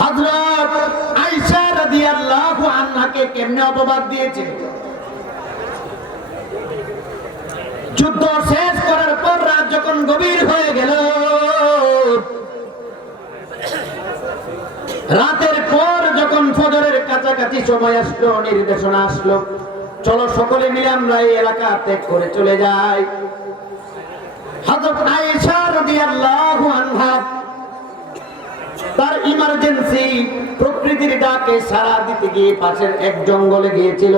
হযরত আয়েশা রাদিয়াল্লাহু আনহাকে কেমনে অপবাদ দিয়েছে। যুদ্ধ শেষ করার পর রাত যখন গভীর হয়ে গেল, রাতের পর যখন ফজরের কাছাকাছি সময় আসলো, নির্দেশনা আসলো, চলো সকলে মিলে আমরা এই এলাকা ত্যাগ করে চলে যাই। হযরত আয়েশা রাদিয়াল্লাহু আনহা তার ইমার্জেন্সি প্রকৃতির ডাকে সাড়া দিতে গিয়ে পাশের এক জঙ্গলে গিয়েছিল।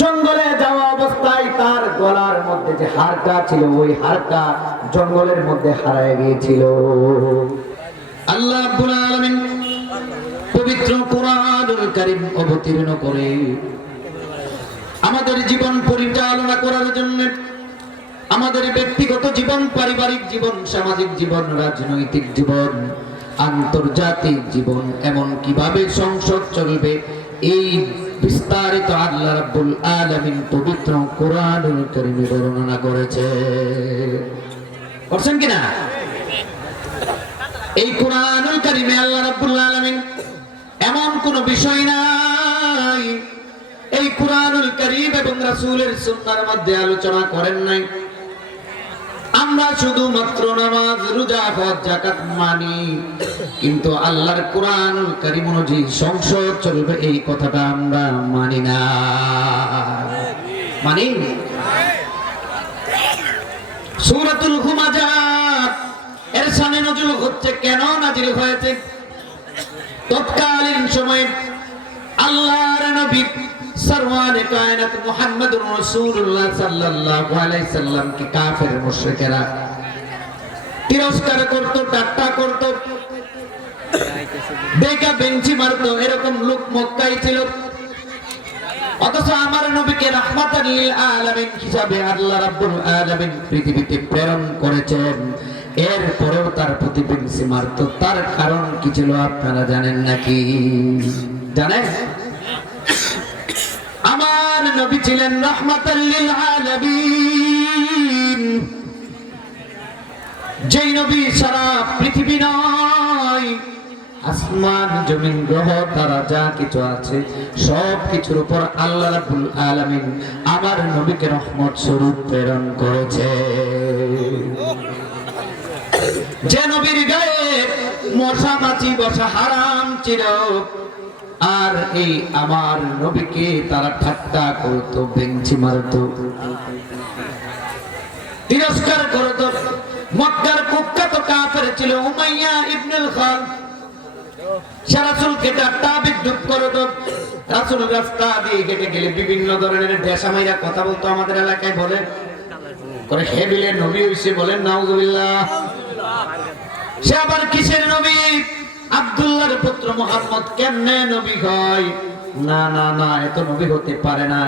জঙ্গলে যাওয়া অবস্থায় তার গলার মধ্যে যে হারটা ছিল, ওই হারটা জঙ্গলের মধ্যে হারায় গিয়েছিল। আল্লাহ রাব্বুল আলামিন পবিত্র কোরআনুল কারীম অবতীর্ণ করে আমাদের জীবন পরিচালনা করার জন্য, আমাদের ব্যক্তিগত জীবন, পারিবারিক জীবন, সামাজিক জীবন, রাজনৈতিক জীবন, আন্তর্জাতিক জীবন, এমন কিভাবে সংসদ চলবে, এই বিস্তারিত আল্লাহ রাব্বুল আলামিন পবিত্র কোরআনুল কারীমে বর্ণনা করেছে। করছেন কিনা? এই কোরআনুল কারীমে আল্লাহ রাব্বুল আলামিন এমন কোন বিষয় নাই এই কোরআনুল কারীম এবং রাসূলের সুন্নাহর মধ্যে আলোচনা করেন নাই। আমরা শুধুমাত্র নামাজ, রোজা, হজ, যাকাত মানি, কিন্তু আল্লাহর কোরআনুল কারীম অনুযায়ী সংসদ চলবে এই কথাটা আমরা মানি না। মানি? সূরাতুল হুমাজাত এর শানে নজুল হচ্ছে, কেন নাজিল হয়েছে? তৎকালীন সময়ে আল্লাহর নবী সরওয়ারে কায়নাত মুহাম্মদুর রাসূলুল্লাহ সাল্লাল্লাহু আলাইহি সাল্লাম কে কাফের মুশরিকেরা তিরস্কার করত, ঠাট্টা করত, বেকা বেঞ্চি মারত। এরকম লোক মক্কায় ছিল। অথচ আমার নবীকে রাহমাতাল লিল আলামিন হিসাবে আল্লাহ রাব্বুল আলামিন পৃথিবীতে প্রেরণ করেছেন, এরপরেও তার প্রতি বেঞ্চি মারত। তার কারণ কি ছিল আপনারা জানেন নাকি? জানেন? আমার নবী ছিলেন রাহমাতাল লিল আলামিন, যেই নবী সারা পৃথিবী নয়, আসমান, জমিন, গ্রহ, তারা যা কিছু আছে সব কিছুর উপর আল্লাহ রাব্বুল আলামিন আমার নবীকে রহমত স্বরূপ প্রেরণ করেছে। যে নবীর গায়ে মশা মাছি বসা হারাম ছিল, আর এই আমার নবীকে তারা ঠাট্টা করত, বেঞ্চি মারত, তিরস্কার করত। মক্কার কুখ্যাত কাফের ছিল উমাইয়া ইবনুল খালদ, সে রাসূলকে ঠাট্টা বিদ্রুপ করত। রাসূল রাস্তা দিয়ে হেঁটে গেলে বিভিন্ন ধরনের দেশামাইরা কথা বলতো। আমাদের এলাকায় বলে করে হে বিলে নবী হইছে, বলেন নাউজুবিল্লাহ। সে আবার কিসের নবী? আব্দুল্লাহর পুত্র মুহাম্মদ কেমনে নবী হয়? না না না, এত নবী হতে পারে না।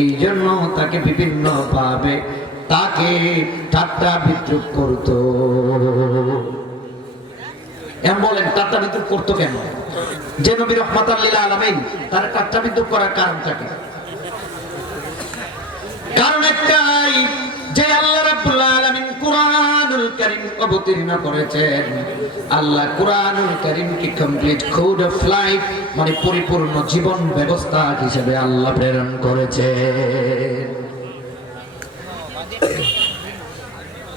এই জন্য তাকে বিভিন্ন ভাবে তাকে ঠাট্টা বিদ্রুপ করতো। এমন বলেন ঠাট্টা বিদ্রুপ করতো কেন? যে নবী রাহমাতাল লিল আলামিন, তার ঠাট্টা বিদ্রুপ করার কারণটা কি? কারণ একটাই, যে আল্লাহ রাব্বুল আলামিন কোরআনুল কারীম অবতীর্ণ করেছেন। আল্লাহ কোরআনুল কারীমকে কমপ্লিট কোড অফ লাইফ, মানে পরিপূর্ণ জীবন ব্যবস্থা হিসেবে আল্লাহ প্রেরণ করেছেন।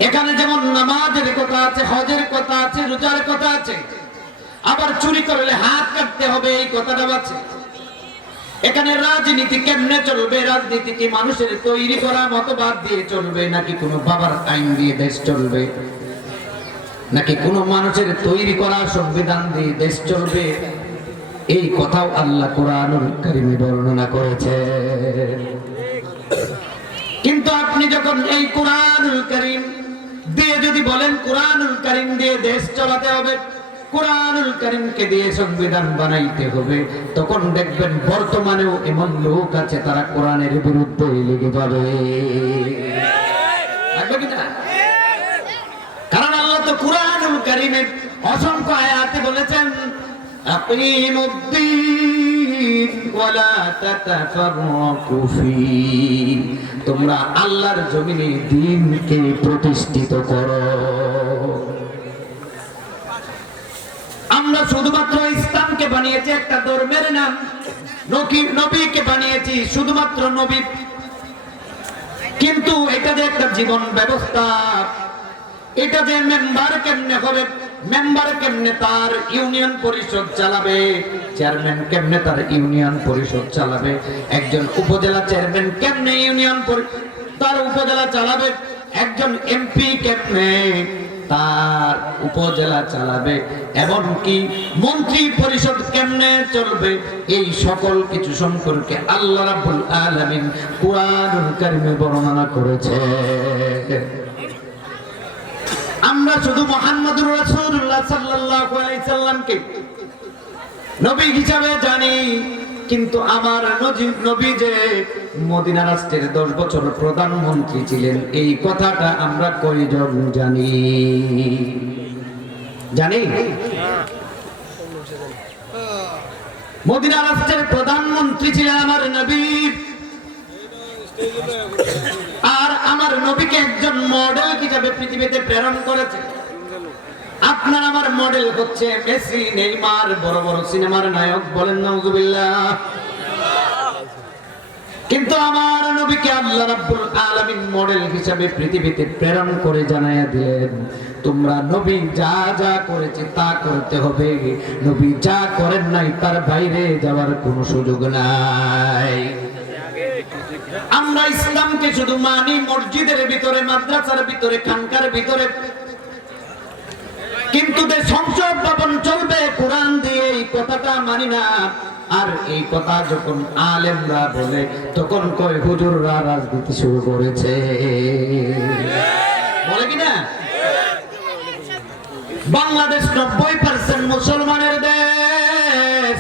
এখানে যেমন নামাজের কথা আছে, হজের কথা আছে, রোজার কথা আছে, আবার চুরি করলে হাত কাটতে হবে এই কথাটা আছে। এখানে রাজনীতি কেমনে চলবে? রাজনীতি কি মানুষের তৈরি করা মতবাদ দিয়ে চলবে, নাকি কোনো বাবার আইন দিয়ে দেশ চলবে, নাকি কোনো মানুষের তৈরি করা সংবিধান দিয়ে দেশ চলবে? এই কথাও আল্লাহ কোরআনুল কারীমে বর্ণনা করেছে। কিন্তু আপনি যখন এই কোরআনুল কারীম দিয়ে যদি বলেন কোরআনুল কারীম দিয়ে দেশ চালাতে হবে, কোরআনুল কারীমকে দিয়ে সংবিধান বানাইতে হবে, তখন দেখবেন বর্তমানেও এমন লোক আছে তারা কোরআনের বিরুদ্ধে লেগে যাবে। কারণ আল্লাহ তো কোরআনুল কারীমের অসংখ্য আয়াতে বলেছেন আকিমুদ্দীন ওয়ালা তাতাফাররাকু ফীহি, তোমরা আল্লাহর জমিনে দ্বীনকে প্রতিষ্ঠিত করো। আমরা শুধুমাত্র ইসলামকে বানিয়েছি একটা ধর্মের নাম, নবীকে বানিয়েছি শুধুমাত্র নবী, কিন্তু এটা যে একটা জীবন ব্যবস্থা, এটা যে মেম্বার কেমনে হবে, মেম্বার কেমনে তার ইউনিয়ন পরিষদ চালাবে, চেয়ারম্যান কেমনে তার ইউনিয়ন পরিষদ চালাবে, একজন উপজেলা চেয়ারম্যান কেমনে ইউনিয়ন তার উপজেলা চালাবে, একজন এমপি কেমনে তার উপজেলা চালাবে, এমনকি মন্ত্রী পরিষদ কেমনে চলবে, এই সকল কিছু সম্পর্কে আল্লাহ রাব্বুল আলামিন কুরআনুল কারীমে বর্ণনা করেছে। আমরা শুধু মুহাম্মদুর রাসূলুল্লাহ সাল্লাল্লাহু আলাইহি সাল্লামকে নবী হিসাবে জানি, কিন্তু আমার নবী যে মদিনা রাষ্ট্রের 10 বছর প্রধানমন্ত্রী ছিলেন, এই কথাটা আমরা কয়জন জানি? জানি? মদিনা রাষ্ট্রের প্রধানমন্ত্রী ছিলেন আমার নবী, আর আমার নবীকে একজন মডেল হিসেবে পৃথিবীতে প্রেরণ করেছে। আপনার আমার মডেল হচ্ছে মেসি, নেইমার, বড় বড় সিনেমার নায়ক, বলেন নাউজুবিল্লাহ। কিন্তু আমার নবীকে আল্লাহ রাব্বুল আলামিন মডেল হিসেবে পৃথিবীতে প্রেরণ করে জানায়া দিলেন, তোমরা নবী যা যা করেছে তা করতে হবে, নবী যা করেন নাই তার বাইরে যাওয়ার কোনো সুযোগ নাই। আমরা ইসলামকে শুধু মানি মসজিদের ভিতরে, মাদ্রাসার ভিতরে, খানকার ভিতরে, কিন্তু যে সংসদ ভবন চলবে কোরআন দিয়ে, এই কথাটা মানি না। আর এই কথা যখন আলেমরা বলে, তখন কয় হুজুররা রাজনীতি শুরু করেছে, বলে কিনা? বাংলাদেশ 90% মুসলমানের দেশ,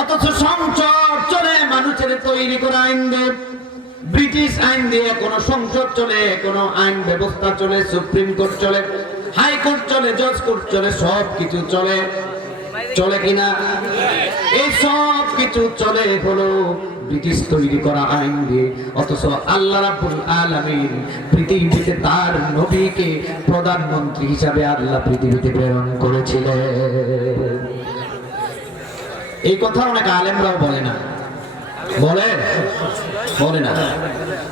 অথচ সংসদ চলে মানুষের তৈরি করা আইন দিয়ে, ব্রিটিশ আইন দিয়ে কোন সংসদ চলে, কোন আইন ব্যবস্থা চলে, সুপ্রিম কোর্ট চলে, হাইকোর্ট চলে, জজ কোর্ট চলে, সব কিছু চলে, চলে কিনা? এই সব কিছু চলে হলো ব্রিটিশ তৈরি করা আইন দিয়ে। অথচ আল্লাহ রাব্বুল আলামিন পৃথিবীতে তার নবীকে প্রধানমন্ত্রী হিসাবে আল্লাহ পৃথিবীতে প্রেরণ করেছিলেন। এই কথা অনেক আলেমরাও বলে না, বলে না।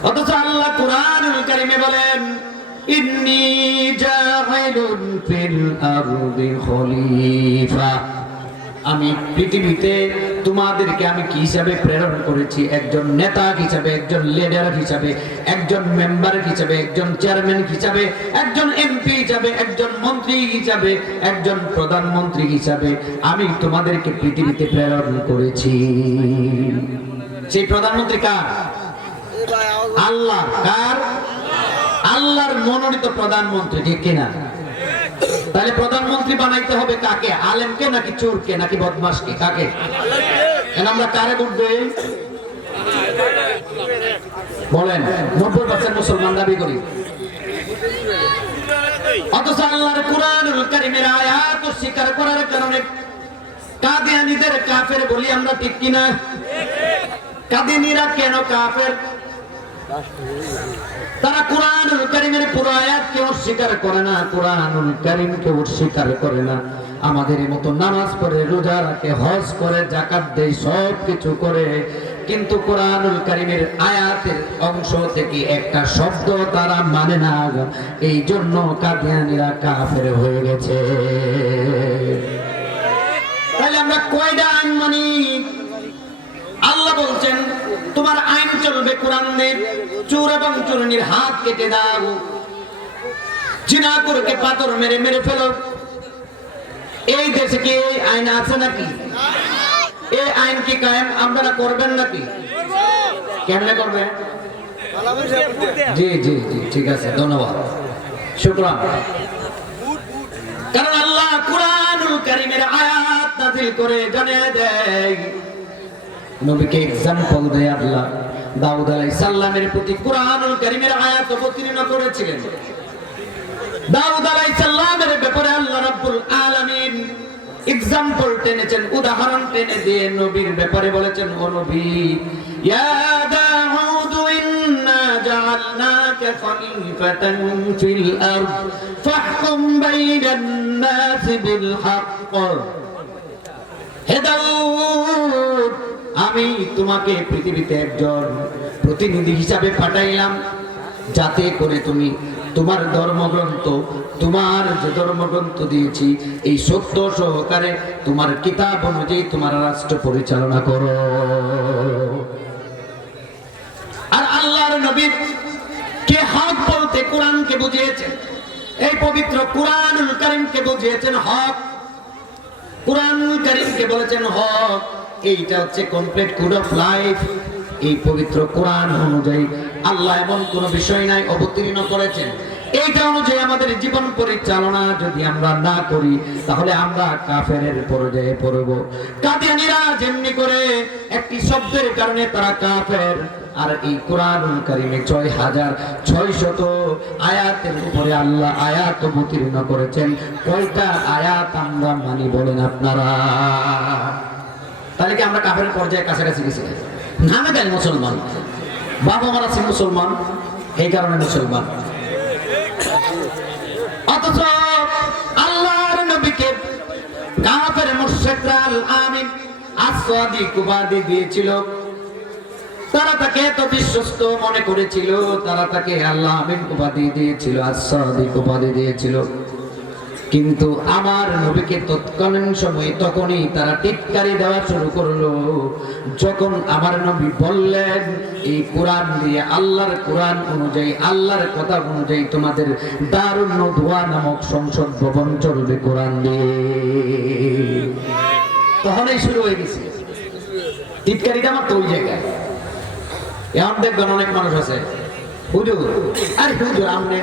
অথচ আল্লাহ কুরআনুল কারীমে বলেন, ইন্নী জাইলুন ফিল আরদি খলিফা, আমি পৃথিবীতে তোমাদেরকে আমি কি হিসাবে প্রেরণ করেছি? একজন নেতা হিসাবে, একজন লিডার হিসাবে, একজন মেম্বার হিসাবে, একজন চেয়ারম্যান হিসাবে, একজন এমপি হিসাবে, একজন মন্ত্রী হিসাবে, একজন প্রধানমন্ত্রী হিসাবে আমি তোমাদেরকে পৃথিবীতে প্রেরণ করেছি। সেই প্রধানমন্ত্রী কার? আল্লাহ। কার? আল্লাহর মনোনীত প্রধানমন্ত্রী, ঠিক কিনা? তাহলে প্রধানমন্ত্রী বানাইতে হবে কাকে? আলেমকে নাকি চোরকে নাকি বদমাশকে? কাকে? আমরা কারে ভোট দেই? বলেন। 90% মুসলমান দাবি করি। অথচ আল্লাহর কুরআনুল কারীমের আয়াত স্বীকার করার কারণে কাদিয়ানীদের কাফের বলি আমরা, ঠিক কিনা? কাদিয়ানীরা কেন কাফের? তারা কুরআনুল কারীমের পুরো আয়াত কেউ স্বীকার করে না, কুরআনুল কারীম কেউ স্বীকার করে না। আমাদের মতো নামাজ পড়ে, রোজা রাখে, হজ করে, যাকাত দেয়, সব কিছু করে, কিন্তু কুরআনুল কারীমের আয়াতের অংশ থেকে একটা শব্দ তারা মানে না। এই জন্য কাদিয়ানীরা কাফের হয়ে গেছে। তাহলে আমরা কয়টা আইন মানি? আল্লাহ বলছেন তোমার আইন চলবে কোরআন দিয়ে, চোর এবং চোরনির হাত কেটে দাও, জিনাকুরকে পাথর মেরে মেরে ফেলো। এই দেশে কি এই আইন আছে নাকি? এই আইন কি কায়েম আপনারা করবেন নাকি? কেমনে করবে? জি জি জি, ঠিক আছে, ধন্যবাদ, শুকরান। কারণ আল্লাহ কুরআনুল কারীমের আয়াত নাযিল করে জানিয়ে দেয়, নবীকে एग्जांपल দেয় আল্লাহ। দাউদ আলাইহিস সালামের প্রতি কুরআনুল কারীমের আয়াত অবতীর্ণ করেছিলেন। দাউদ আলাইহিস সালামের ব্যাপারে আল্লাহ রাব্বুল আলামিন एग्जांपल টেনেছেন, উদাহরণ টেনে দিয়ে নবীর ব্যাপারে বলেছেন, ও নবী, ইয়া দাউদ ইন্না জাআলনাকা খলিফাতান ফিল আরদ ফাহকুম বাইনা ইলান-নাসি বিল হক। হে দাউদ, আমি তোমাকে পৃথিবীতে একজন প্রতিনিধি হিসাবে পাঠাইলাম, যাতে করে তুমি তোমার ধর্মগ্রন্থ, তোমার যে ধর্মগ্রন্থ দিয়েছি এই সত্য সহকারে তোমার কিতাব অনুযায়ী তোমার রাষ্ট্র পরিচালনা করো। আর আল্লাহর নবী কে হক বলতে কোরআনকে বুঝিয়েছেন, এই পবিত্র কোরআনুল কারীমকে বুঝিয়েছেন হক। কোরআনুল কারীমকে বলেছেন হক। এইটা হচ্ছে কমপ্লিট কোড অফ লাইফ। এই পবিত্র কোরআন অনুযায়ী আল্লাহ এমন কোন বিষয় নাই অবতীর্ণ করেছেন, এইটা অনুযায়ী আমাদের জীবন পরিচালনা যদি আমরা না করি তাহলে আমরা কাফেরের পর্যায়ে পড়ব। কাদিয়ানীরা যেমনি করে একটি শব্দের কারণে তারা কাফের, আর এই কোরআনুল কারীমে ৬৬০০ আয়াতের উপরে আল্লাহ আয়াত অবতীর্ণ করেছেন। কয়টা আয়াত আমরা মানি বলেন আপনারা? তাহলে কি আমরা কাফেরের পর্যায়ে কাছাকাছি গেছি? নামে গেলে মুসলমান, বাবা মারা আছে মুসলমান, এই কারণে মুসলমান। অথচ আল্লাহর নবীকে কাফের মুশরিকরা আল-আমিন আস-সাদিক উপাধি দিয়েছিল। তারা তাকে এত বিশ্বস্ত মনে করেছিল, তারা তাকে আল্লাহ আমিন উপাধি দিয়েছিল, আস-সাদিক উপাধি দিয়েছিল। কিন্তু আমার নবীকে তৎকালীন সময়ে তখনই তারা টিটকারি দেওয়া শুরু করলো, যখন আমার নবী বললেন এই কোরআন দিয়ে, আল্লাহর কোরআন অনুযায়ী, আল্লাহর কথা অনুযায়ী তোমাদের দারুন নদওয়া নামক সংসদ ভবন চলবে কোরআন দিয়ে। তখনই শুরু হয়ে গেছে টিটকারিটা। আমার তো ওই জায়গায় এখন দেখবেন অনেক মানুষ আছে, হুজুর আরে হুজুর আপনি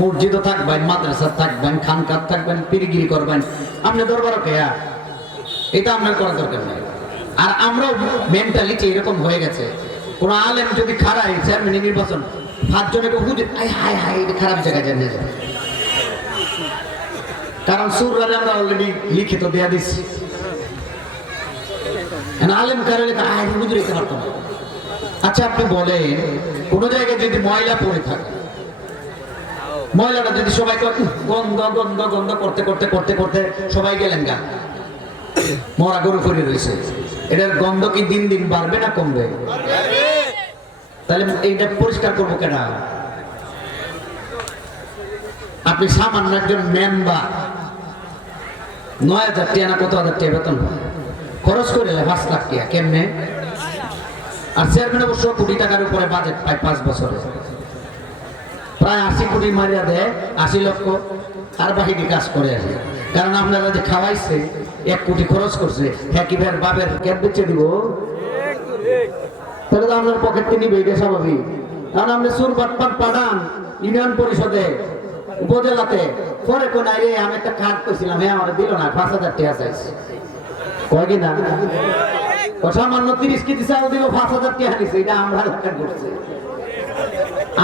মসজিদও থাকবেন, মাদ্রাসা থাকবেন, খানকাত থাকবেন, পিরিগিরি করবেন, আপনি দরবারও কেয়া, এটা আপনার করার দরকার নেই। আর আমরাও মেন্টালিটি এরকম হয়ে গেছে, কোন আলেম যদি খারাপ চেয়ারম্যান নির্বাচন 5 জনকে হুজুর হাই হাই হাই এটা খারাপ জায়গায় জানে যায়, কারণ সুররারে আমরা অলরেডি লিখিত দেয়া দিচ্ছি। আলেম কারে লেখা আয় হুজুর এটা পারতো না। আচ্ছা আপনি বলেন, কোন জায়গায় যদি ময়লা পড়ে থাকে, ময়লাটা যদি সবাই গন্ধ গন্ধ গন্ধ করতে করতে করতে করতে সবাই গেলেন গা, মরা গরু পড়ে রয়েছে, এটার গন্ধ কি দিন দিন বাড়বে না কমবে? তাহলে এইটা পরিষ্কার করবো কেন? আপনি সামান্য একজন মেম্বার ৯,০০০ টাকা না কত হাজার টাকা বেতন খরচ করে ৫ লাখ টাকা কেমনে? আর চেয়ারম্যান অবশ্য কোটি টাকার উপরে বাজেট পায় 5 বছরে, প্রায় ৮০ কোটি মারিয়া দেয়, ৮০ লক্ষ আর বাহিনী কাজ করে আসে। কারণ আপনারা যে খাওয়াইছে 1 কোটি খরচ করছে, হ্যাঁ কি ভাইয়ের বাপের ক্যাব বেচে দিব? তাহলে তো আপনার পকেটকে নিবে, এটা স্বাভাবিক। কারণ আপনি সুর বাটপাট পাঠান ইউনিয়ন পরিষদে, উপজেলাতে, পরে কোন আইরে আমি একটা কার্ড করছিলাম, হ্যাঁ আমার দিল না, ৫,০০০ টাকা চাইছে, কয় কি না? সামান্য 30 কেজি চাল দিল, ৫,০০০ টাকা নিছে। এটা আমরা এলাকায় করছে,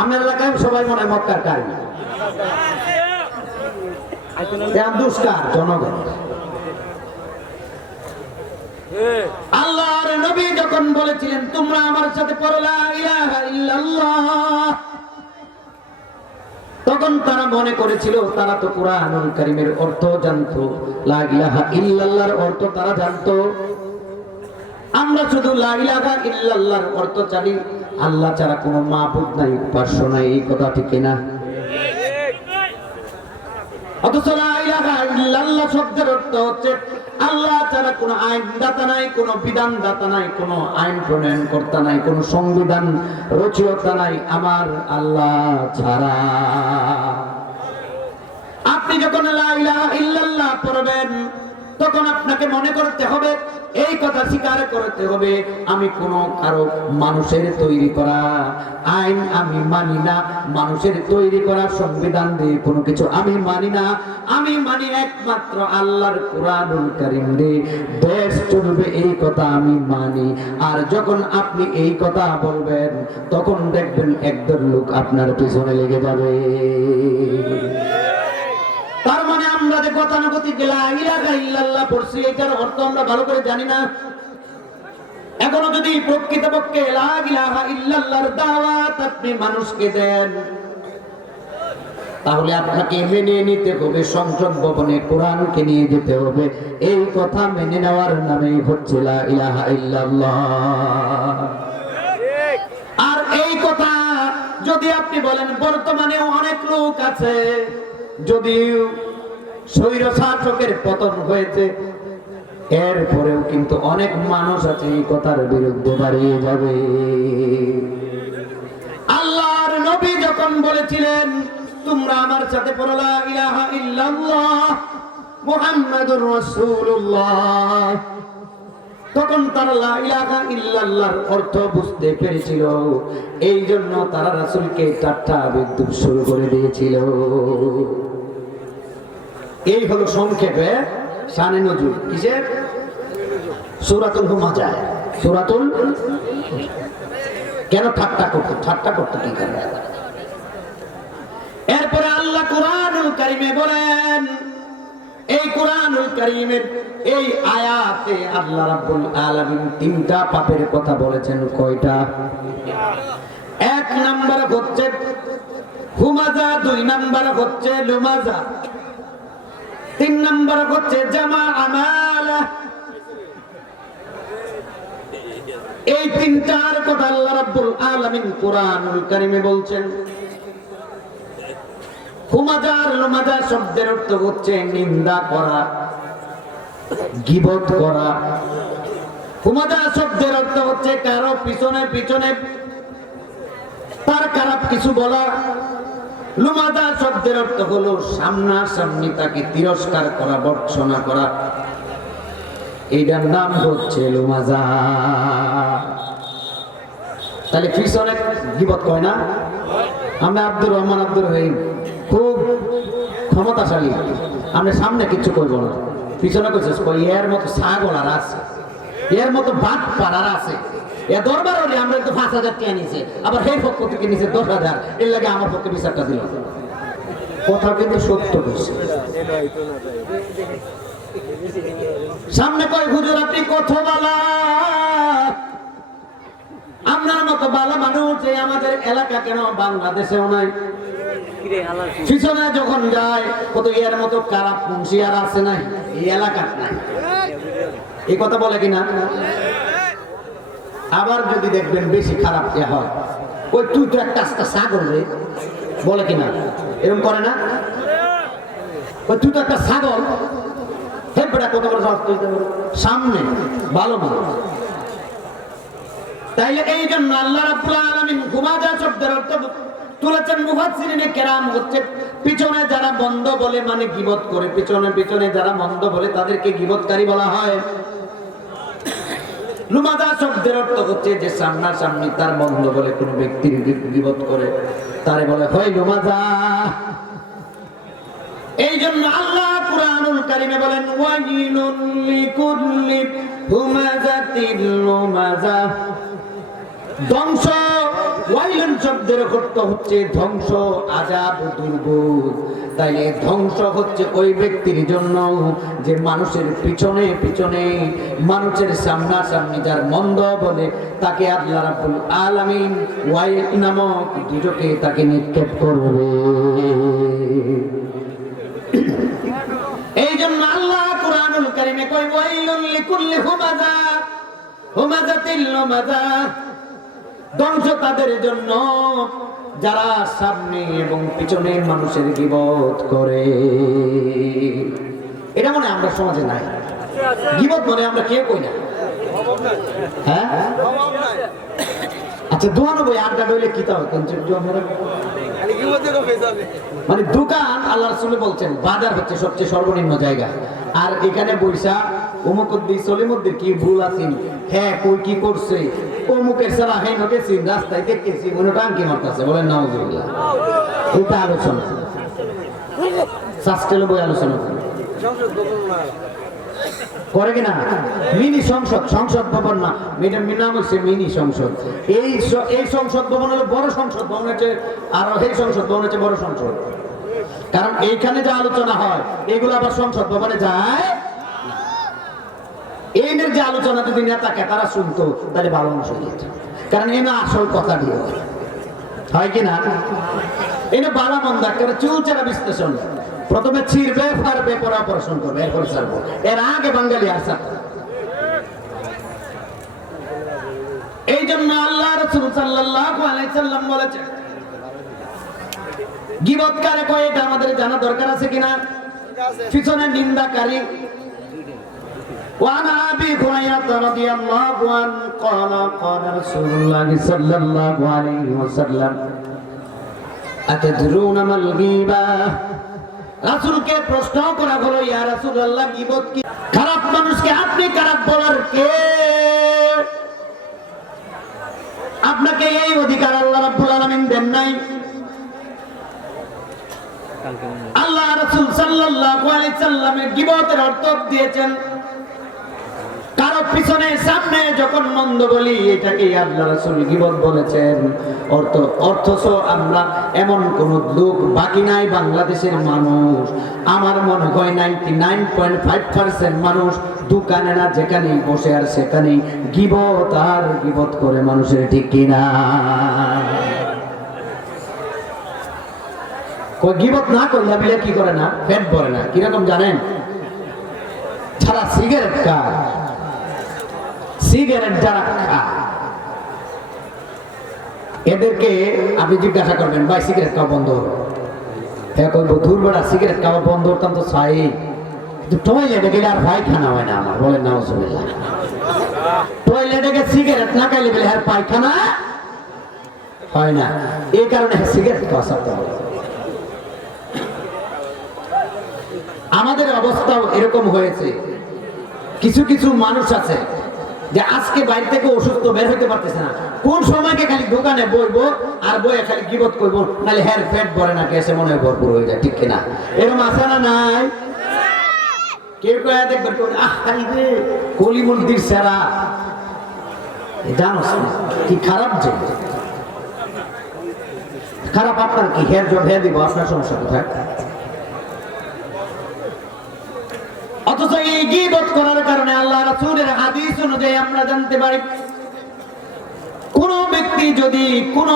আমার এলাকায় সবাই মনে মক্কার কারি, দুষ্কার জনগণ। আল্লাহর নবী যখন বলেছিলেন তোমরা আমার সাথে পড়ো লা ইলাহা ইল্লাল্লাহ, তখন তারা মনে করেছিল তারা তো কোরআনুল কারীমের অর্থ জানতো, লা ইলাহা ইল্লাল্লাহর অর্থ তারা জানতো। আমরা শুধু লা ইলাহা ইল্লাল্লাহর অর্থ জানি, আল্লাহ ছাড়া কোনো মাবুদ নাই, উপাস্য নাই, এই কথা ঠিক না? অথচ লা ইলাহা ইল্লাল্লাহ শব্দের অর্থ হচ্ছে আল্লাহ ছাড়া কোনো আইনদাতা নাই, কোনো বিধানদাতা নাই, কোনো আইন প্রণয়ন কর্তা নাই, কোনো সংবিধান রচয়িতা নাই আমার আল্লাহ ছাড়া। আপনি যখন লা ইলাহা ইল্লাল্লাহ পড়বেন তখন আপনাকে মনে করতে হবে, এই কথা স্বীকার করতে হবে, আমি কোনো কারো মানুষের তৈরি করা আইন আমি মানি না, মানুষের তৈরি করা সংবিধান দিয়ে কোনো কিছু আমি মানি না। আমি মানি একমাত্র আল্লাহর কোরআনুল কারীম দিয়ে দেশ চলবে, এই কথা আমি মানি। আর যখন আপনি এই কথা বলবেন তখন দেখবেন একদল লোক আপনার পিছনে লেগে যাবে। তার মানে আমরা যে গতানুগতিক লা ইলাহা ইল্লাল্লাহ পড়ছি, এটার অর্থ আমরা ভালো করে জানি না। এখনো যদি প্রকৃতপক্ষে লা ইলাহা ইল্লাল্লাহর দাওয়াত আপনি মানুষকে দেন, তাহলে আপনাকে মেনে নিতে হবে সংসদ ভবনে কোরআনকে নিয়ে যেতে হবে। এই কথা মেনে নেওয়ার নামেই হচ্ছে লা ইলাহা ইল্লাল্লাহ। আর এই কথা যদি আপনি বলেন, বর্তমানে অনেক লোক আছে যদিও স্বৈরশাসকের পতন হয়েছে, এরপরেও কিন্তু অনেক মানুষ আছে এই কথার বিরুদ্ধে দাঁড়িয়ে যাবে। আল্লাহর নবী যখন বলেছিলেন তোমরা আমার সাথে পড়ো লা ইলাহা ইল্লাল্লাহ মুহাম্মাদুর রাসূলুল্লাহ, তখন তারা লা ইলাহা ইল্লাল্লাহর অর্থ বুঝতে পেরেছিল। এই জন্য তারা রাসূলকে ঠাট্টা বিদ্রুপ শুরু করে দিয়েছিল। এই হলো সংক্ষেপে শানে নজুল। কিসের? সূরাতুল হুমাজা। সূরাতুল কেন ঠাট্টা করতে কি কারণে? এরপরে আল্লাহ কুরআনুল কারীমে বলেন, এই কুরআনুল কারীমের এই আয়াতে আল্লাহ রাব্বুল আলামিন তিনটা পাপের কথা বলেছেন। কয়টা? এক নাম্বার হচ্ছে হুমাজা, দুই নাম্বার হচ্ছে লুমাজা, তিন নাম্বার হচ্ছে জামা আমালা। এই তিনটার কথা আল্লাহ রাব্বুল আলামিন কুরআনুল কারীমে বলছেন। হুমাজা আর লুমাজা শব্দের অর্থ হচ্ছে নিন্দা করা, গীবত করা। হুমাজা শব্দের অর্থ হচ্ছে কারো পিছনে পিছনে তার খারাপ কিছু বলা। লুমাজা শব্দের অর্থ হলো সামনাসামনি তাকে তিরস্কার করা, ভর্ৎসনা করা। এইটার নাম হচ্ছে লুমাজা। তাহলে পিছনে গীবত কয় না? আমরা আব্দুর রহমান আব্দুর রহিম খুব ক্ষমতাশালী, আমরা সামনে কিচ্ছু করবো না, পিছনে করছিস এর মতো ছাগল আর আছে, এর মতো বাদ পাড়ার আছে। এ দরবার হলে আমরা তো ৫,০০০ কে নিছে, আবার সেই পক্ষ থেকে নিছে ১০,০০০, এর লাগে আমার পক্ষে বিচারটা দিল। কথা কিন্তু সত্য বলছে। সামনে কয় হুজুর আপনি কত বালা, আপনার মতো বালা মানুষ এই আমাদের এলাকা কেন বাংলাদেশেও নাই। পিছনে যখন যায় কত এর মতো খারাপ মুন্সিয়ার আছে নাই, এই এলাকার নাই। এই কথা বলে কিনা? আবার যদি দেখবেন বেশি খারাপ কে হয়, ওই তুই তো একটা আস্তা ছাগল রে, বলে কিনা? এরকম করে না? ওই তুই তো একটা ছাগল, হে বেটা কত বড় সামনে ভালো মানুষ। তাইলে এই জন্য আল্লাহ রাব্বুল আলামিন হুমাজা শব্দের অর্থ তুলেছেন মুফাসসিরিনে কেরাম হচ্ছে পিছনে যারা মন্দ বলে, মানে গীবত করে, পিছনে পিছনে যারা মন্দ বলে তাদেরকে গীবতকারী বলা হয়। লুমাজা শব্দের অর্থ হচ্ছে যে সামনাসামনি তার মন্দ বলে কোন ব্যক্তির গীবত করে, তারে বলে হয় লুমাজা। এই জন্য আল্লাহ কুরআনুল কারীমে বলেন ওয়াইলুল লিকুল্লি হুমাজাতিল লুমাজা, ধ্বংস। ওয়াইলুন শব্দের অর্থ হচ্ছে ধ্বংস, আযাব, দুর্ভোগ। তাইলে ধ্বংস হচ্ছে ওই ব্যক্তির জন্য যে মানুষের পিছনে পিছনে, মানুষের সামনাসামনি যার মন্দ বলে, তাকে আল্লাহ রাব্বুল আলামিন ওয়াইল নামক দুজকে তাকে নিক্ষেপ করবে। এই জন্য আল্লাহ কুরআনুল কারীমে কয় ওয়াইলুন লিকুল্লি হুমাজা হুমাজাতিল লুমাজা, ধ্বংস তাদের জন্য যারা সামনে এবং পিছনে মানুষের গীবত করে। এটা মনে আমরা সমাজে নাই, গীবত মনে আমরা কেউ কই না। হ্যাঁ আচ্ছা, ৯২ আড্ডা ডইলে কি তা মানে দোকান আল্লাহ রাসূল বলছেন বাজার হচ্ছে সবচেয়ে সর্বনিম্ন জায়গা। আর এখানে বৈশা অমুকদ্দি সলিমুদ্দির কি ভুল আছেন, হ্যাঁ কই কি করছে, অমুকের সারা হ্যাঁ নটেছি রাস্তায় দেখতেছি মনে টাঙ্কি মারতেছে, বলেন নাউজুবিল্লাহ। এটা আলোচনা সাস্টেলে বই আলোচনা করে কিনা? মিনি সংসদ, সংসদ ভবন না, নাম হচ্ছে মিনি সংসদ। এই সংসদ ভবন হলো বড় সংসদ ভবন হচ্ছে, আর এই সংসদ ভবন হচ্ছে বড় সংসদ। কারণ এইখানে যে আলোচনা হয় এগুলো আবার সংসদ ভবনে যায়। এদের যে আলোচনা যদি নেতাকে তারা শুনতো তাহলে ভালো অংশ দিয়েছে, কারণ এ না আসল কথা দিয়ে হয় কিনা। এটা বালা মন্দ একটা চুলচারা বিশ্লেষণ। প্রথমে ছিড়বে, ফাড়বে, পরে অপারেশন করবে, এরপরে ছাড়বো। এর আগে বাঙালি আর ছাড়বে। এই জন্য আল্লাহ রাসূল সাল্লাল্লাহু আলাইহি সাল্লাম বলেছেন, গীবত কারে কয় এটা আমাদের জানা দরকার আছে কিনা? পিছনে নিন্দাকারী। وعن أبي هريرة رضي الله عنه قال قال رسول الله صلى الله عليه وسلم أتدرون ما الغيبة? রাসূলকে প্রশ্ন করা হলো, ইয়া রাসূলুল্লাহ, গীবত কি? খারাপ মানুষকে আপনি খারাপ বলার কে? আপনাকে এই অধিকার আল্লাহ রাব্বুল আলামিন দেন নাই। আল্লাহ রাসূল সাল্লাল্লাহু আলাইহি সাল্লামের গীবতের অর্থ দিয়েছেন, কারো পিছনে সামনে যখন মন্দ বলি, এটাকে আল্লাহ রাসূল গীবত বলেছেন। অর্থচ আমরা এমন কোন লোক বাকি নাই বাংলাদেশের মানুষ, আমার মনে হয় 99.5% মানুষ দোকানে না যেখানে বসে আর সেখানে গীবত আর গীবত করে মানুষের, ঠিক কিনা? গীবত না করলে বিলে কি করে না, পেট ভরে না। কিরকম জানেন? যারা সিগারেট খায়, সিগারেট যারা খায়, এদেরকে আপনি জিজ্ঞাসা করবেন, ভাই সিগারেট খাওয়া বন্ধ হলো? হ্যাঁ, কইবো দুর্বড়া সিগারেট খাওয়া বন্ধ করতাম তো চাই, কিন্তু টয়লেটে গেলে আর পায়খানা হয় না আমার। বলেন নাউজুবিল্লাহ। টয়লেটে গিয়ে সিগারেট না খাইলে বলে আর পায়খানা হয় না, এই কারণে সিগারেট খাওয়া ছাড়তে হবে। আমাদের অবস্থাও এরকম হয়েছে। কিছু কিছু মানুষ আছে যে আজকে বাইরে থেকে অসুস্থ, বের হতে পারতেছে না, কোন সময়কে খালি দোকানে বইবো আর বইয়ে খালি গীবত করবো, নাহলে হের পেট ভরে না, কেসে মনে হয় ভরপুর হয়ে যায়, ঠিক কিনা? এরকম আছে না নাই? কেউ কেউ দেখবেন কলিমন্দির সেরা, জানোস না কি খারাপ? যে খারাপ আপনার কি? হের জব হে দিব, আপনার সমস্যা কোথায়? অথচ এই গীবত করার কারণে আল্লাহ রাসূলের হাদিস অনুযায়ী আমরা জানতে পারি, কোন ব্যক্তি যদি কোন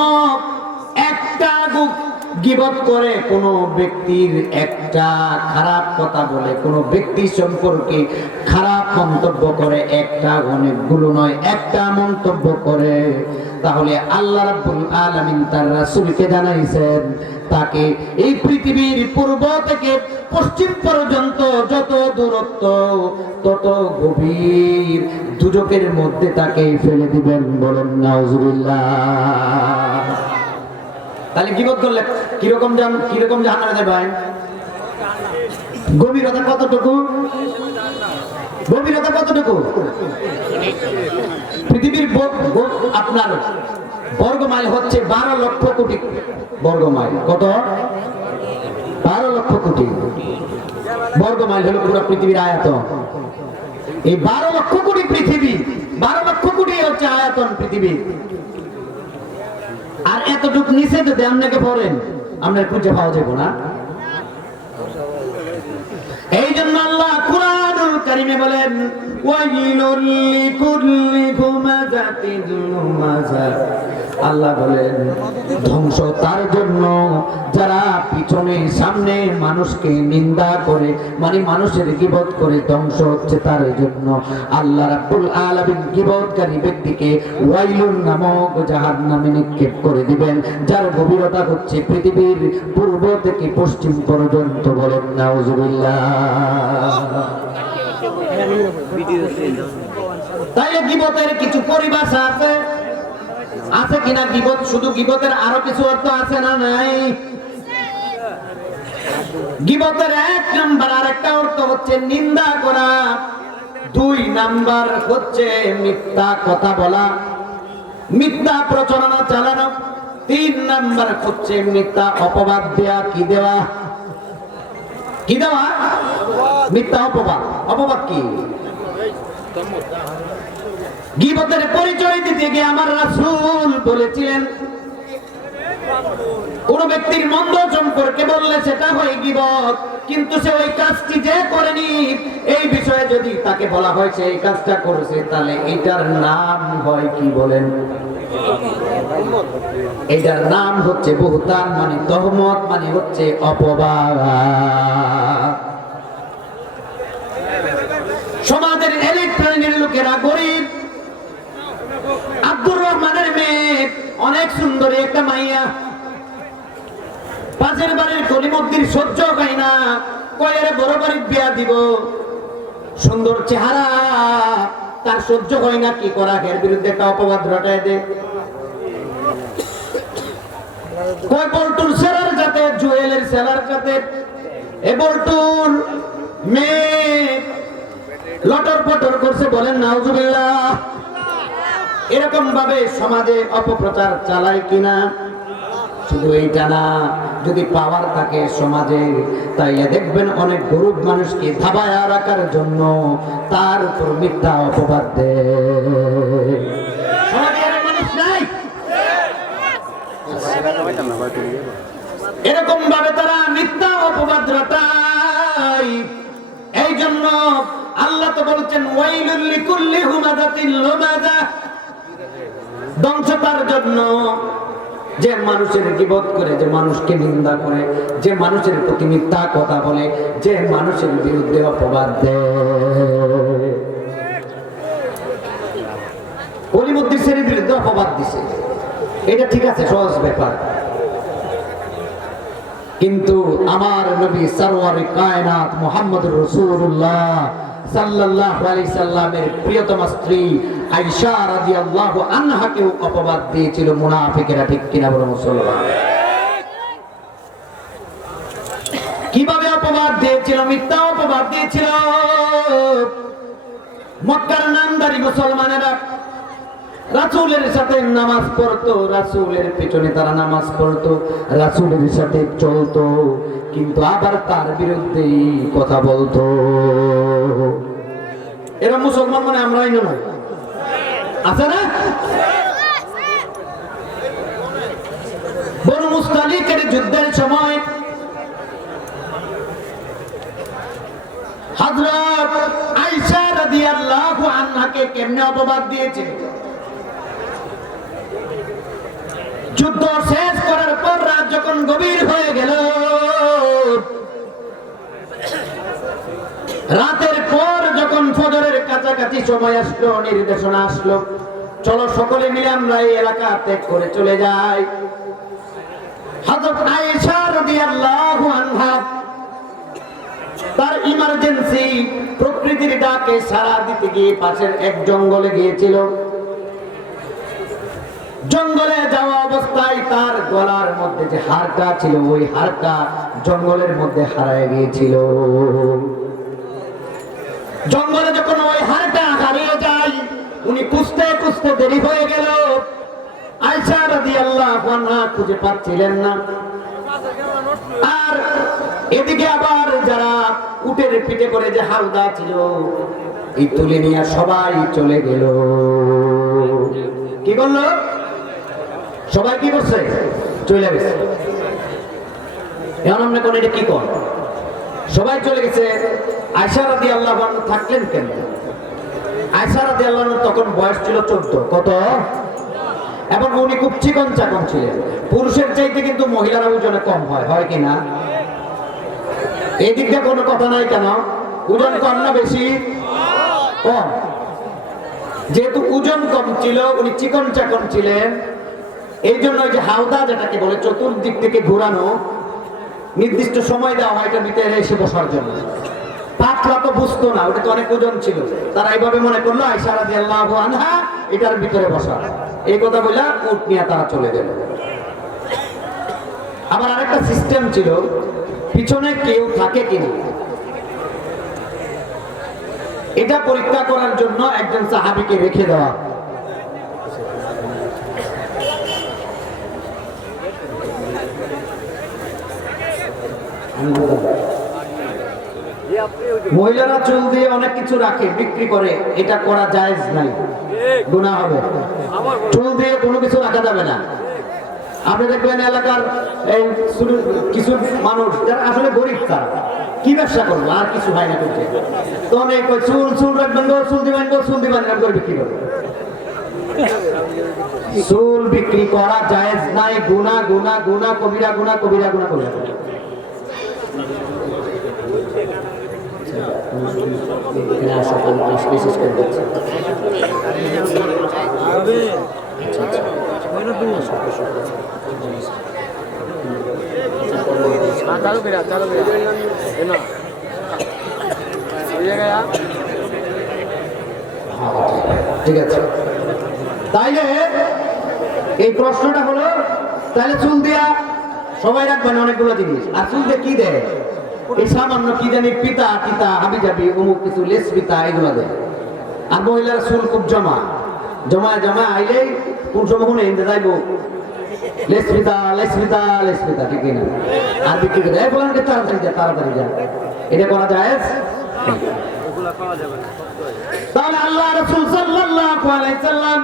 একটা গীবত করে, কোন ব্যক্তির একটা খারাপ কথা বলে, কোন ব্যক্তি সম্পর্কে খারাপ মন্তব্য করে, একটা অনেকগুলো নয়, একটা মন্তব্য করে, তাহলে আল্লাহ রাব্বুল আলামিন তার রাসূলকে জানাইছেন, তাকে এই পৃথিবীর পূর্ব থেকে পশ্চিম পর্যন্ত যত দূরত্ব, তত গভীর দুজকের মধ্যে তাকে ফেলে দিবেন। বলেন নাউজুবিল্লাহ। তাহলে গীবত করলে কিরকম জাহান্নামে যাবে ভাই? গভীরতা কতটুকু? গভীরতা কতটুকু? পৃথিবীর আপনার বর্গ মাইল হচ্ছে 12 লক্ষ কোটি বর্গ মাইল। কত? 12 লক্ষ কোটি বর্গ মাইল হলো পুরো পৃথিবীর আয়তন। এই 12 লক্ষ কোটি পৃথিবী, 12 লক্ষ কোটি হচ্ছে আয়তন পৃথিবী। আর এতটুকু নিচে যদি আপনাকে পড়েন, আপনার খুঁজে পাওয়া যাবে না। এই জন্য আল্লাহ কুরআনুল কারীমে বলেন, ওয়াইলুল লিকুল্লি হুমাযাতিন লুমাযা। আল্লাহ বলেন, ধ্বংস তার জন্য যারা পিছনে সামনে মানুষকে নিন্দা করে, মানে মানুষের গীবত করে, ধ্বংস হচ্ছে তার জন্য। আল্লাহ রাব্বুল আলামিন গীবতকারী ব্যক্তিকে ওয়াইলুন নামক জাহান্নামে নিক্ষেপ করে দিবেন, যার গভীরতা হচ্ছে পৃথিবীর পূর্ব থেকে পশ্চিম পর্যন্ত। বলেন নাউজুবিল্লাহ। তাইলে গীবতের কিছু পরিভাষা আছে, আছে কিনা? গীবত শুধু গীবতের আরো কিছু অর্থ আছে না নাই? গীবতের 1 নাম্বার আর একটা অর্থ হচ্ছে নিন্দা করা, 2 নাম্বার হচ্ছে মিথ্যা কথা বলা, মিথ্যা প্রচারণা চালানো, 3 নাম্বার হচ্ছে মিথ্যা অপবাদ দেয়া। কি দেওয়া? কি দেওয়া? মিথ্যা অপবাদ। অপবাদ কি? গীবতের পরিচয় দিতে গিয়ে আমার রাসূল বলেছিলেন, কোন ব্যক্তির মন্দ সম্পর্কে বললে সেটা হয় গীবত, কিন্তু সে ওই কাজটি যে করেনি এই বিষয়ে যদি তাকে বলা হয় সে এই কাজটা করেছে, তাহলে এটার নাম হয় কি? বলেন এটার নাম হচ্ছে বুহতান, মানে তহমত, মানে হচ্ছে অপবাদ। সমাজের ইলেকট্রনিকের লোকেরা গরিব, আব্দুর রহমানের মেয়ে অনেক সুন্দরী একটা মাইয়া, পাশের বাড়ির কলিমদ্দির সহ্য হয় না, কয়ের বড় বাড়ির বিয়া দিব, সুন্দর চেহারা তার সহ্য হয় না, কি করা, এর বিরুদ্ধে একটা অপবাদ রটায় দে। কয় বল্টুর সেলার যাতে, জুয়েলের সেলার যাতে, এ বল্টুর মেয়ে লটর পটর করছে, বলেন নাউজুবিল্লাহ। এরকম ভাবে সমাজে অপপ্রচার চালায় কিনা? শুধু এইটা না, যদি পাওয়ার থাকে সমাজে, তাইলে দেখবেন অনেক গরিব মানুষকে ধাবায় রাখার জন্য তার উপর মিথ্যা অপবাদ দেয়। সমাজে এরকম মানুষ নাই? এরকম ভাবে তারা মিথ্যা অপবাদ রটায়। এই জন্য আল্লাহ তো বলছেন ওয়াইলুল লিকুল্লি হুমাযাতিল লুমাযা, ধ্বংস তার জন্য যে মানুষের গীবত করে, যে মানুষকে নিন্দা করে, যে মানুষের প্রতি মিথ্যা কথা বলে, যে মানুষের বিরুদ্ধে অপবাদ দেয়। কলিমুদ্দিন সের বিরুদ্ধে অপবাদ দিছে, এটা ঠিক আছে, সহজ ব্যাপার। কিন্তু আমার নবী সরওয়ারে কায়নাত মুহাম্মদুর রাসূলুল্লাহ সাল্লাল্লাহু আলাইহি সাল্লামের প্রিয়তমা স্ত্রী আয়েশা রাদিয়াল্লাহু আনহাকে অপবাদ দিয়েছিল মুনাফিকেরা, ঠিক কিনা বলো মুসলমান? কিভাবে অপবাদ দিয়েছিল? মিথ্যা অপবাদ দিয়েছিল। মক্কার নামদারি মুসলমানেরা রাসূলের সাথে নামাজ পড়তো, রাসূলের পেছনে তারা নামাজ পড়তো, রাসূলের সাথে চলতো, কিন্তু আবার তার বিরুদ্ধেই কথা বলতো। এরা মুসলমান মানে আমরাই নয়, আছে না? বনু মুস্তালিকের যুদ্ধের সময় হযরত আয়েশা রাদিয়াল্লাহু আনহাকে কেমনে অপবাদ দিয়েছে? যুদ্ধ শেষ করার পর রাত যখন গভীর হয়ে গেল, রাতের পর যখন ফজরের কাছাকাছি সময় আসলো, নির্দেশনা আসলো, চলো সকলে মিলে আমরা এই এলাকা ত্যাগ করে চলে যাই। হযরত আয়েশা রাদিয়াল্লাহু আনহা তার ইমার্জেন্সি প্রকৃতির ডাকে সাড়া দিতে গিয়ে পাশের এক জঙ্গলে গিয়েছিল। জঙ্গলে যাওয়া অবস্থায় তার গলার মধ্যে যে হারটা ছিল, ওই হারটা জঙ্গলের মধ্যে হারিয়ে গিয়েছিল। জঙ্গলে যখন ওই হারটা হারিয়ে যায়, উনি খুঁজতে খুঁজতে দেরি হয়ে গেল। আয়েশা রাদিয়াল্লাহু আনহা খুঁজে পাচ্ছিলেন না। আর এদিকে আবার যারা উটের পিঠে করে যে হালদা ছিল, এই তুলে নিয়ে সবাই চলে গেল। কি করলো? সবাই কি করছে? চলে গেছে। এখন আমরা কোন এটা কি কর? সবাই চলে গেছে। আয়েশা রাদিয়াল্লাহু আনহা থাকলেন কেন? আয়েশা রাদিয়াল্লাহু আনহা তখন বয়স ছিল 14। কত? এবং উনি খুব চিকন চাকন ছিলেন। পুরুষের চাইতে কিন্তু মহিলারা ওজনে কম হয়, হয় কি না? এই দিক দিয়ে কোনো কথা নাই কেন? ওজন কম না বেশি? কম। যেহেতু ওজন কম ছিল, উনি চিকন চাকন ছিলেন, এই জন্য যে হাওদা যেটাকে বলে চতুর্দিক থেকে ঘোরানো, নির্দিষ্ট সময় দেওয়া হয় এটা ভিতরে এসে বসার জন্য। পাতলা তো বুঝতো না, ওটা তো অনেক ওজন ছিল। তারা এইভাবে মনে করলো আয়েশা রাদিয়াল্লাহু আনহা এটার ভিতরে বসা। এই কথা বলে উট নিয়ে তারা চলে গেল। আবার আরেকটা সিস্টেম ছিল, পিছনে কেউ থাকে কিনা এটা পরীক্ষা করার জন্য একজন সাহাবীকে রেখে দেওয়া। মহিলারা চুল দিয়ে অনেক কিছু রাখে, বিক্রি করে, এটা করা জায়েজ নাই, গুনাহ হবে। চুল দিয়ে কোনো কিছু রাখা যাবে না। আপনি দেখবেন এলাকার কিছু মানুষ যারা আসলে গরিব, তারা কি ব্যবসা করবো, আর কিছু হয় না করতে, তো অনেক চুল রাখবেন, চুল দিবেন, চুল দিবেন, এরকম করে বিক্রি করবে। চুল বিক্রি করা জায়েজ নাই। গুনাহ গুনাহ গুনাহ কবিরা গুনাহ কবিরা গুনাহ কবিরা। ঠিক আছে, তাইলে এই প্রশ্নটা হলো, তাহলে চুল দিয়া সবাই রাখবেন অনেকগুলো জিনিস, আর চুল দিয়ে কি দেয়? এই সামান্য কি জানি পিতা টিতা হাবি যাবি অমুক কিছু লেস পিতা এগুলো দেয়। আর মহিলার চুল খুব জমা জমায় জমায় আইলেই কোন সময় কোনো এনতে যাইবো লেস পিতা লেস পিতা লেস পিতা, ঠিক না? আর বিক্রি করে দেয় বলেন তাড়াতাড়ি যা তাড়াতাড়ি যা, এটা করা যায়? তাহলে আল্লাহ রাসূল সাল্লাল্লাহু আলাইহি সাল্লাম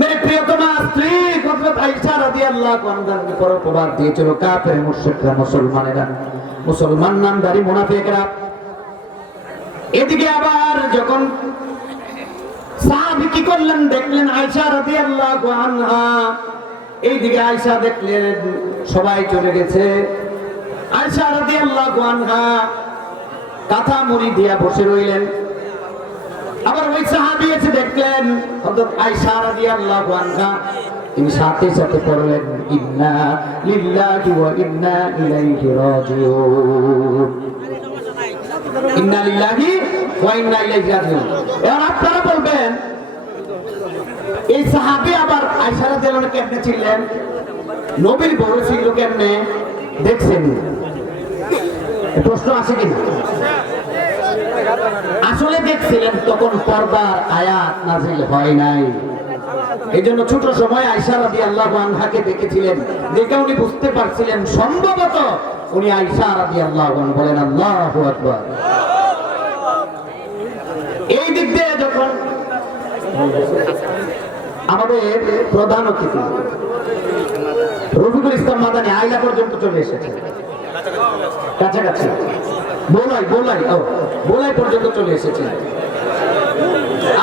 মেরে প্রিয়তমা স্ত্রী হযরত আয়েশা রাদিয়াল্লাহু আনহাকে পরোপকার দিয়েছিল কাফের মুশরিকরা, মুসলমানেরা, মুসলমান নামধারী মুনাফিকরা। এদিকে আবার যখন সাহাবী কি করলেন দেখলেন আয়েশা রাদিয়াল্লাহু আনহা, এইদিকে আয়েশা দেখলেন সবাই চলে গেছে, আয়েশা রাদিয়াল্লাহু আনহা কাঁথা মুড়ি দিয়া বসে রইলেন। আবার ওই সাহাবী এসে দেখলেন হযরত আয়েশা রাদিয়াল্লাহু আনহা, তিনি সাথে সাথে পড়লেন ইন্না লিল্লাহি ওয়া ইন্না ইলাইহি রাজিউন, ইন্না লিল্লাহি ওয়া ইন্না ইলাইহি রাজিউন। এবার আপনারা বলবেন এই সাহাবী আবার আয়েশা রাদিয়াল্লাহু আনহা কেমনে ছিলেন? নবীর বউ ছিল কেমনে? দেখছেন? প্রশ্ন আসে কিনা? আসলে দেখছিলেন তখন পর্দার আয়াত নাযিল হয় নাই, এই জন্য ছোট সময় আয়েশা রাদিয়াল্লাহু আনহাকে দেখেছিলেন, দেখে উনি বুঝতে পারছিলেন সম্ভবত উনি আয়েশা রাদিয়াল্লাহু আনহা। বলেন আল্লাহু আকবার। এই দিক দিয়ে যখন আমাদের প্রধান অতিথি রফিকুল ইসলাম মাদানী আইলা পর্যন্ত চলে এসেছে, কাছাকাছি বোলাই পর্যন্ত চলে এসেছে।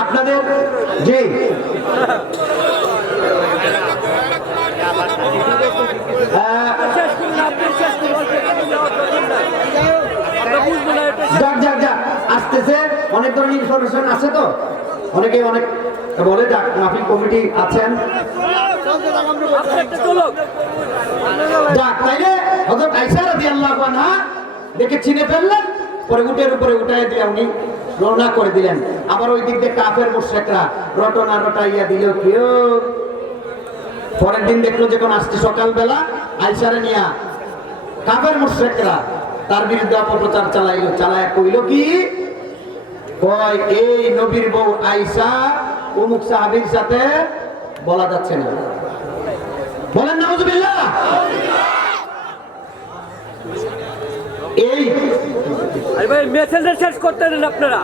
আপনাদের যে আসতেছে অনেক ধরনের ইনফরমেশন আছে, তো অনেকে অনেক বলে যাক মাহফিল কমিটি আছেন, যাক তাইলে হযরত আয়েশা রাদিয়াল্লাহু আনহা দেখে চিনে ফেললেন, পরে উটের উপরে উঠাই দিয়ে উনি রওনা করে দিলেন। আবার ওই দিক দিয়ে কাফের মুশরিকরা রটনা রটাইয়া দিল কেউ। পরের দিন দেখলো যখন আসছে সকালবেলা আয়েশারে নিয়া কাফের মুশরিকরা তার বিরুদ্ধে অপপ্রচার চালায় কইল কি, কয় এই নবীর বউ আয়েশা অমুক সাহাবীর সাথে বলা যাচ্ছে না। বলেন নাউজুবিল্লাহ। এই মেসেজটা শেষ করতে দেন আপনারা।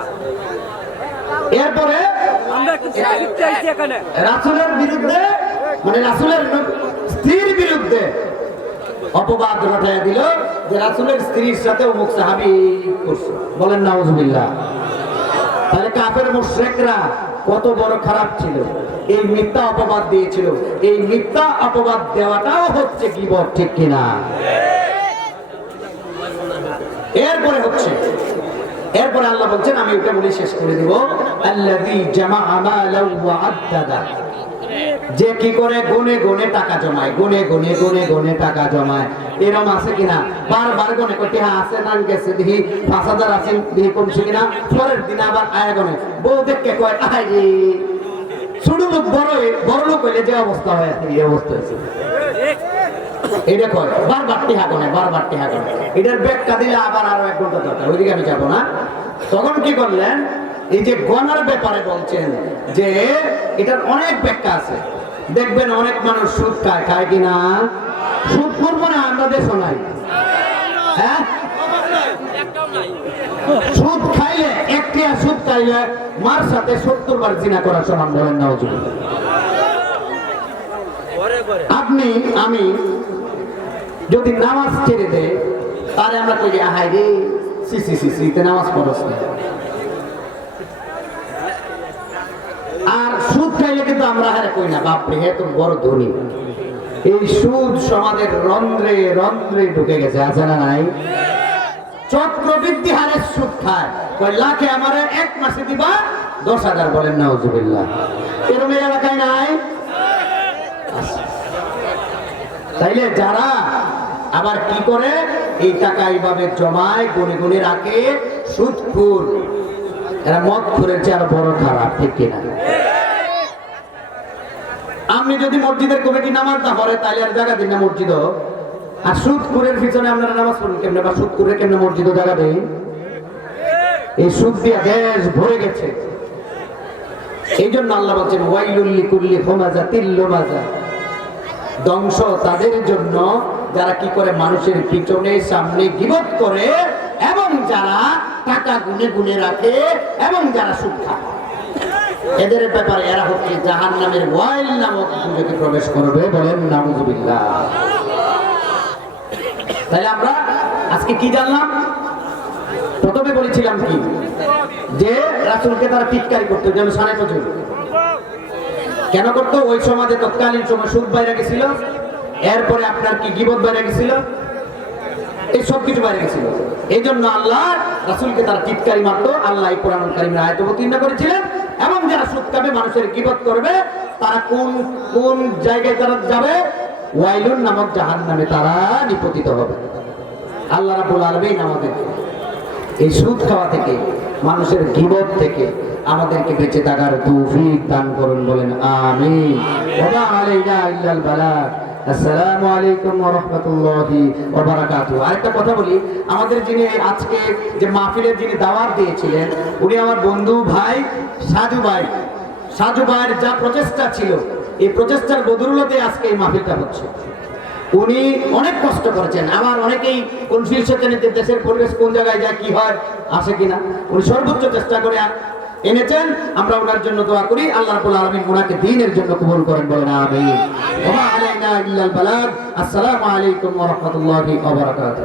এরপরে আমরা একটু চাইছি এখানে রাসূলের বিরুদ্ধে, মানে রাসূলের স্ত্রীর বিরুদ্ধে অপবাদ রটাইয়া দিল যে রাসূলের স্ত্রীর সাথে অমুক সাহাবী করছে। বলেন নাউজুবিল্লাহ। তাহলে কাফের মুশরিকরা কত বড় খারাপ ছিল, এই মিথ্যা অপবাদ দিয়েছিল। এই মিথ্যা অপবাদ দেওয়াটাও হচ্ছে গীবত, ঠিক কিনা? এরপরে আল্লাহ বলছেন, আমি ওটা বলে শেষ করে দিব, আল্লাযী জামাআ মালাও ওয়া আদ্দাদা, যে কি করে গুনে গুনে টাকা জমায়, গুনে গুনে গুনে গুনে টাকা জমায়। এরকম আছে কিনা? বারবার গুনে কইতে আছে না গেছে দেখি 5000 আছে দেখি কমছে কিনা, পরের দিন আবার আয়া গুনে। বউ দেখে কয় আয় রে ছোট লোক বড় লোক হইলে যে অবস্থা হয় এই অবস্থা হয়েছে। এটা কয় বারবার টিহা গুনে, বারবার টিহা গুনে। এটার ব্যাখ্যা দিলে আবার আরো 1 ঘন্টা দরকার, ওইদিকে আমি যাবো না। তখন কি করলেন, এই যে গণার ব্যাপারে বলছেন যে এটার অনেক ব্যাখ্যা আছে। দেখবেন অনেক মানুষ সুদ খায়, খায় কিনা? সুদ করবো না আমরা দেশও নাই, হ্যাঁ? সুদ খাইলে একটি সুদ খাইলে মার সাথে 70 বার জিনা করার সমান। বলেন নাউজুবিল্লাহ। আপনি আমি যদি নামাজ ছেড়ে দেয় তাহলে আমরা কই হাই রে সি নামাজ পড়ছ না। আর সুদ পাইলে কিন্তু আমরা হারে কই না বাপরে হে তো বড় ধনী। এই সুদ সমাজের রন্ধ্রে রন্ধ্রে ঢুকে গেছে, আছে না নাই? চক্রবৃদ্ধি হারে সুদ খায়, কয় লাখে আমারে 1 মাসে দিবা 10,000, বলেন নাউজুবিল্লাহ। এরকম এই এলাকায় নাই? তাইলে যারা আবার কি করে এই টাকা এইভাবে জমায় গুনে গুনে রাখে, সুদখোর, এরা মদ খোরের আরো বড় খারাপ, ঠিক কিনা? আপনি যদি মসজিদের কমিটি নামাজ না পড়ে তাহলে আর জায়গা দিন না মসজিদ। আর সুদখোরের পিছনে আপনারা নামাজ পড়েন কেমনে, বা সুদখোরের কেমনে মসজিদও জায়গা দেন? এই সুদ দিয়া দেশ ভরে গেছে। এই জন্য আল্লাহ বলছেন ওয়াইলুল লিকুল্লি হুমাযাতিল লুমাযা, ধ্বংস তাদের জন্য যারা কি করে মানুষের পিছনে সামনে গীবত করে, এবং যারা টাকা গুনে গুনে রাখে, এবং যারা সুদ খায়। এদের ব্যাপারে এরা হচ্ছে জাহান্নামের ওয়াইল নামক দুর্যোগে প্রবেশ করবে, বলেন নাউজুবিল্লাহ। তাহলে আমরা আজকে কি জানলাম? প্রথমে বলেছিলাম কি, যে রাসূলকে তারা টিটকারি করতো, যেন সানে পর্যন্ত। কেন করতো? ওই সমাজে তৎকালীন সময় সুদ বাইরে গেছিল, এরপরে আপনার কি গীবত বাইরে গেছিল, এই সব কিছু বাইরে গেছিল। এই জন্য আল্লাহ রাসূলকে তারা টিটকারি মারতো। আল্লাহ এই কোরআনুল কারীমের আয়াত অবতীর্ণ করেছিলেন। এবং যারা সুদ খাবে, মানুষের গীবত করবে, তারা কোন কোন জায়গায় তারা যাবে? ওয়াইলুন নামক জাহান্নামে তারা নিপতিত হবে। আল্লাহ রাব্বুল আলামিন আমাদের এই সুদ খাওয়া থেকে, মানুষের গীবত থেকে আমাদেরকে বেঁচে থাকার তৌফিক দান করুন, বলেন আমিন। ওয়া মা আলাইনা ইল্লাল বালাগ। আসসালামু আলাইকুম ওয়া রাহমাতুল্লাহি ওয়া বারাকাতুহু। আরেকটা কথা বলি, আমাদের যিনি আজকে যে মাহফিলের যিনি দাওয়াত দিয়েছিলেন, উনি আমার বন্ধু ভাই সাজু ভাই। সাজু ভাইয়ের যা প্রচেষ্টা ছিল, এই প্রচেষ্টার বদৌলতে আজকে এই মাহফিলটা হচ্ছে। উনি অনেক কষ্ট করেছেন। আমার অনেকেই কনফিউজ হচ্ছেন যে দেশের পরিবেশ কোন জায়গায় যায়, কি হয়, আসে কিনা। উনি সর্বোচ্চ চেষ্টা করে এনেছেন। আমরা ওনার জন্য দোয়া করি, আল্লাহ রাব্বুল আলামিন ওনাকে দ্বীনের জন্য কবুল করেন, বলেন আমিন। ওয়া মা আলাইনা ইল্লাল বালাগ। আসসালামু আলাইকুম ওয়া রাহমাতুল্লাহি ওয়া বারাকাতুহু।